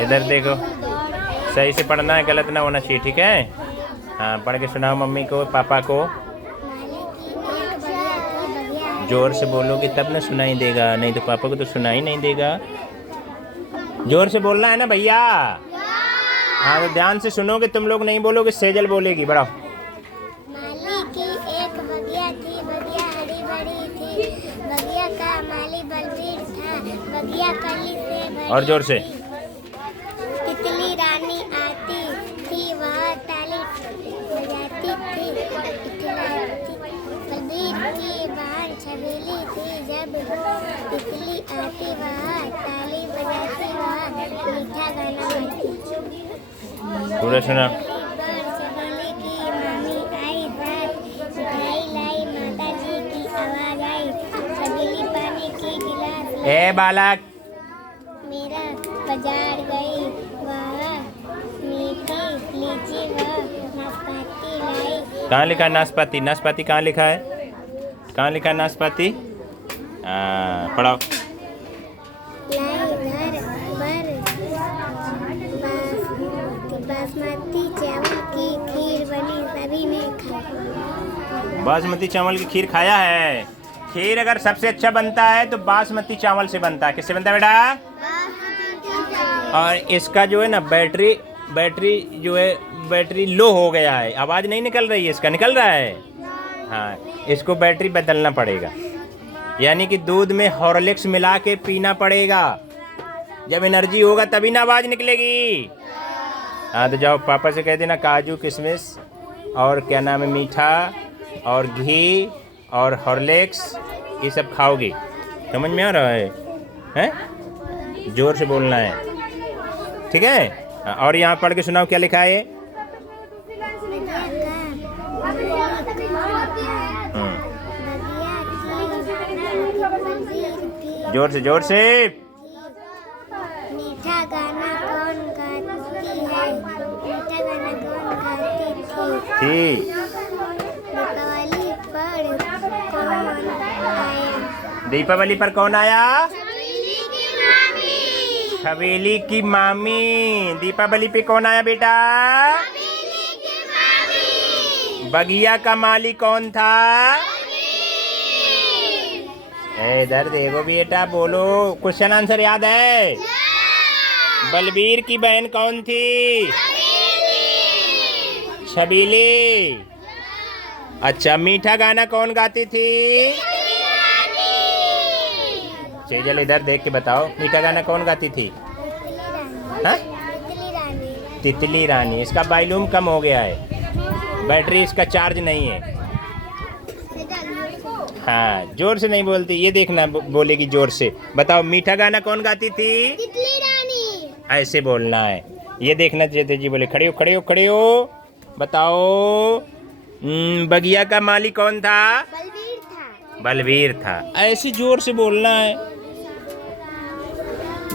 इधर देखो, सही से पढ़ना है, गलत ना होना चाहिए, ठीक है। हाँ, पढ़ के सुनाओ मम्मी को, पापा को। जोर से बोलोगे तब ना सुनाई देगा, नहीं तो पापा को तो सुनाई नहीं देगा। जोर से बोलना है ना भैया। हाँ, तो ध्यान से सुनोगे तुम लोग, नहीं बोलोगे सेजल बोलेगी। बढ़ाओ। माली की एक बगिया थी, बगिया हरी भरी थी, बगिया का माली बलबीर था, बगिया कली से भरी और जोर से। तितली रानी आती थी, वह ताली बजाती थी, इतलाती बलबीर की बहन छबीली थी, जब तितली आती वह ताली बजाती, वह मीठा गाना गाती। पूरा सुना। छबीली की मामी आई साथ, मिठाई लाई, माता जी की आवाज आई, छबीली पानी की गिलास ए बालक, मेरा बाजार गई, वह मीठी लीची व नाशपाती लाई। कहाँ लिखा है नाशपाती? नाशपाती कहाँ लिखा है? कहाँ लिखा है नाशपाती? पढ़ाओ। लाई घर पर बासमती चावल की खीर बनी, सभी ने खाई। बासमती चावल की खीर खाया है? खीर अगर सबसे अच्छा बनता है तो बासमती चावल से बनता है। किससे बनता है बेटा? और इसका जो है ना बैटरी जो है, बैटरी लो हो गया है, आवाज़ नहीं निकल रही है, इसका निकल रहा है। हाँ, इसको बैटरी बदलना पड़ेगा, यानी कि दूध में हॉर्लिक्स मिला के पीना पड़ेगा। जब एनर्जी होगा तभी ना आवाज़ निकलेगी। हाँ, तो जाओ पापा से कह देना काजू किशमिश और क्या नाम है, मीठा और घी और हॉर्लिक्स, ये सब खाओगे। समझ में आ रहा है? हैं? जोर से बोलना है, ठीक है। और यहाँ पढ़ के सुनाओ, क्या लिखा है? जोर से, जोर से। मीठा गाना कौन गाती है? मीठा गाना कौन गाती थी? दीपावली पर कौन आया? हवेली की मामी। दीपावली पे कौन आया बेटा? बगिया का मालिक कौन था? इधर देखो बेटा, बोलो, क्वेश्चन आंसर याद है? बलबीर की बहन कौन थी? छबीली। अच्छा, मीठा गाना कौन गाती थी? सेजल इधर देख के बताओ, मीठा गाना कौन गाती थी? हाँ? तितली रानी। इसका वॉल्यूम कम हो गया है, बैटरी इसका चार्ज नहीं है। हाँ, जोर से नहीं बोलती, ये देखना बोलेगी जोर से। बताओ, मीठा गाना कौन गाती थी? तितली रानी। ऐसे बोलना है, ये देखना। जयते जी बोले खड़े हो, खड़े हो, खड़े हो। बताओ, बगिया का मालिक कौन था? बलबीर था। बलबीर था। ऐसे जोर से बोलना है,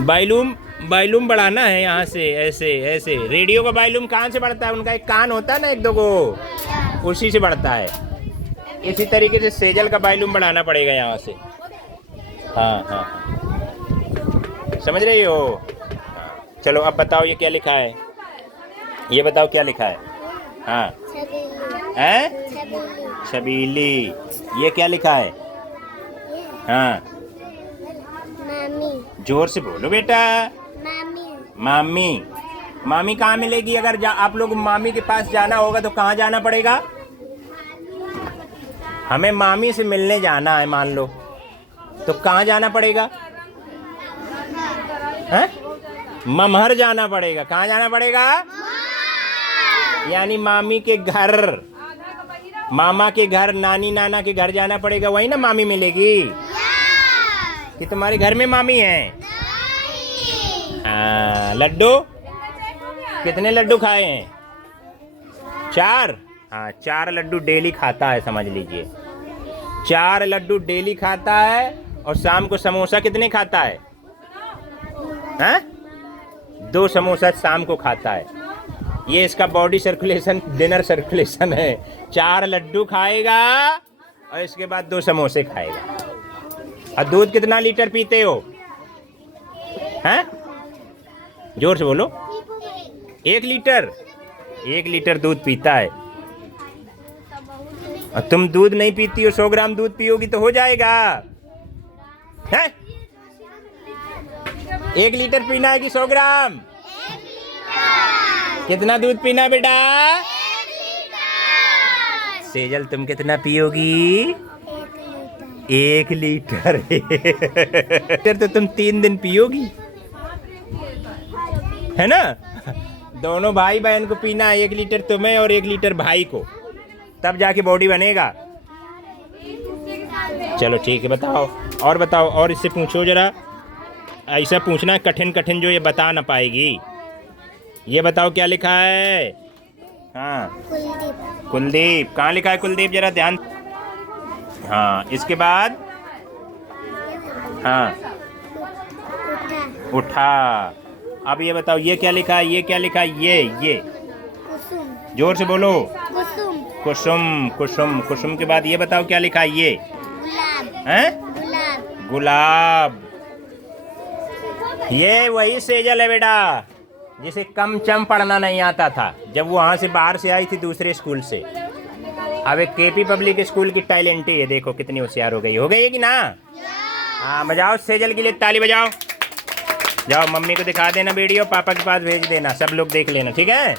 वॉल्यूम बढ़ाना है यहाँ से, ऐसे ऐसे। रेडियो का वॉल्यूम कहाँ से बढ़ता है? उनका एक कान होता है ना, एक दो को, उसी से बढ़ता है। इसी तरीके से सेजल का वॉल्यूम बढ़ाना पड़ेगा यहाँ से। हाँ हाँ, समझ रही हो? चलो अब बताओ, ये क्या लिखा है? ये बताओ क्या लिखा है? हाँ, हैं? छबीली। ये क्या लिखा है? हाँ, मामी। जोर से बोलो बेटा। मामी। मामी। मामी कहाँ मिलेगी? अगर आप लोग मामी के पास जाना होगा तो कहाँ जाना पड़ेगा? हमें मामी से मिलने जाना है मान लो, तो कहाँ जाना पड़ेगा? हैं? ममहर जाना पड़ेगा। कहाँ जाना पड़ेगा? यानी मामी के घर, मामा के घर, नानी नाना के घर जाना पड़ेगा, वही ना मामी मिलेगी। कि तुम्हारे घर में मामी है? हाँ। लड्डू कितने लड्डू खाए हैं? 4। हाँ, 4 लड्डू डेली खाता है, समझ लीजिए। 4 लड्डू डेली खाता है। और शाम को समोसा कितने खाता है? हैं? 2 समोसा शाम को खाता है। ये इसका बॉडी सर्कुलेशन, डिनर सर्कुलेशन है। 4 लड्डू खाएगा और इसके बाद 2 समोसे खाएगा। और दूध कितना लीटर पीते हो? हैं? जोर से बोलो। 1 लीटर। 1 लीटर दूध पीता है। और तुम दूध नहीं पीती हो, 100 ग्राम दूध पियोगी तो हो जाएगा है? 1 लीटर पीना है कि 100 ग्राम? कितना दूध पीना है बेटा? सेजल तुम कितना पियोगी? 1 लीटर। फिर तो तुम 3 दिन पियोगी, है ना? दोनों भाई बहन को पीना है, 1 लीटर तुम्हें और 1 लीटर भाई को, तब जाके बॉडी बनेगा। चलो ठीक है, बताओ और बताओ, और इससे पूछो जरा। ऐसा पूछना कठिन कठिन जो ये बता ना पाएगी। ये बताओ क्या लिखा है? हाँ, कुलदीप। कुलदीप। कहाँ लिखा है कुलदीप? जरा ध्यान। हाँ, इसके बाद हाँ, उठा। उठा। अब ये बताओ ये क्या लिखा है? ये क्या लिखा है? ये कुसुम। जोर से बोलो। कुसुम। कुसुम। कुसुम। कुसुम के बाद ये बताओ क्या लिखा है? ये गुलाब। हैं? गुलाब। गुलाब। ये वही सेजल है बेटा जिसे कम चम पढ़ना नहीं आता था जब वो वहाँ से बाहर से आई थी दूसरे स्कूल से। अब एक केपी पब्लिक स्कूल की टैलेंटी है, देखो कितनी होशियार हो गई है कि ना? हाँ, बजाओ सेजल के लिए ताली बजाओ। जाओ मम्मी को दिखा देना वीडियो, पापा के पास भेज देना, सब लोग देख लेना, ठीक है?